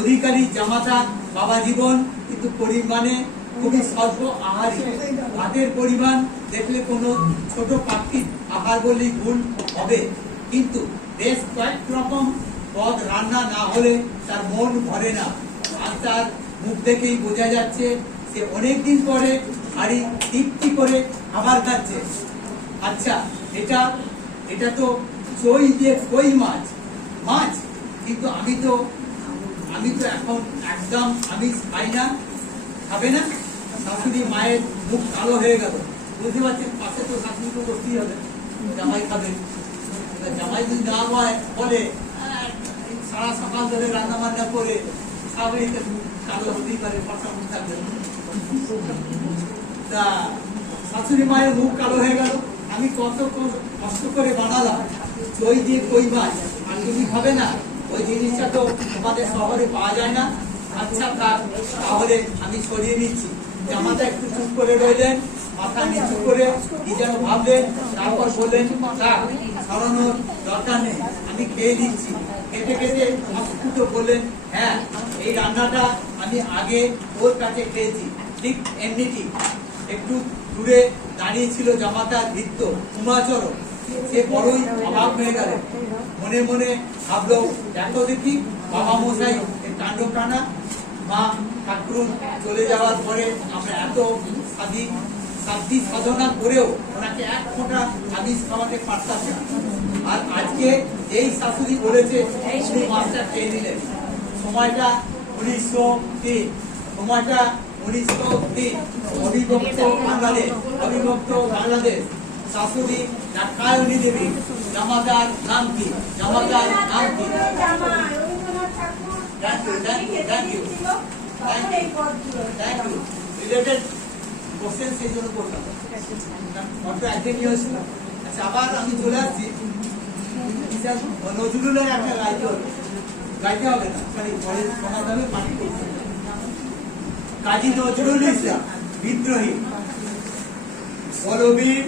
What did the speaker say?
অধিকারী জামাতা বাবা জীবন কিন্তু পরিমাণে খুবই স্বল্প আহারী। ভাতের পরিমাণ দেখলে কোনো ছোট পাখির আহার বলেই ভুল হবে, কিন্তু বেশ কয়েক রকম পদ রান্না না হলে তার মন ভরে না। আর তার মুখ দেখেই বোঝা যাচ্ছে সে অনেকদিন পরে ভারী তৃপ্তি করে খাবার খাচ্ছে। আচ্ছা, এটা তো চই দিয়ে কই মাছ, কিন্তু আমি তো এখন একদম আমিষ খাই না। খাবে না? শাশুড়ি মায়ের মুখ কালো হয়ে গেল। বুঝতে পারছেন, পাশে তো শাশুড়ি তো করতেই হবে, জামাই খাবে। জামাই যদি না বলে সারা সকাল ধরে রান্না বান্না করে খাবে, কালো হতেই পারে, পাশা মুখ থাকবে। তা শাশুড়ি মায়ের মুখ কালো হয়ে গেল। আমি কত কষ্ট করে বানালাম চই দিয়ে কই মাছ, আর তুমি খাবে না? ওই জিনিসটা তো আমাদের শহরে পাওয়া যায় না। আচ্ছা, তাহলে আমি সরিয়ে নিচ্ছি। জামাতা একটু চুপ করে রইলেন, মাথা নিচু করে কি যেন ভাবলেন, তারপর বললেন সরানোর দরকার নেই, আমি খেয়ে দিচ্ছি। খেতে খেতে অস্ফুট বললেন, হ্যাঁ, এই রান্নাটা আমি আগে ওর কাছে খেয়েছি, ঠিক এমনি। ঠিক একটু দূরে দাঁড়িয়ে ছিল জামাতার ভৃত্য উমাচরণ। সে বড়ই অবাক হয়ে গেল। মনে মনে ভাবলো, দেখো দেখি বাবা মশাই এই কাণ্ড টানা। মা ঠাকুর চলে যাওয়ার পরে আমরা এত সাধ্য সাধনা করেও ওনাকে এক ফোঁটা আমিষ খাওয়াতে পারতাম না। আর আজকে এই শাশুড়ি বলেছে এই মাছটা খেয়ে নিলেন। সময়টা 1903, অবিভক্ত বাংলাদেশ। শাশুড়ি কায়নী দেবী। জামাতার নাম কি? রিলেটেড কোশ্চেন, সেই জন্য বললাম। আচ্ছা, আবার আমি চলে আসছি। নজরুলের একটা গাইতে হবে না, শোনাতে হবে, পাঠি করতে হবে। কাজী নজরুল ইসলাম বিদ্রোহী, বলবীর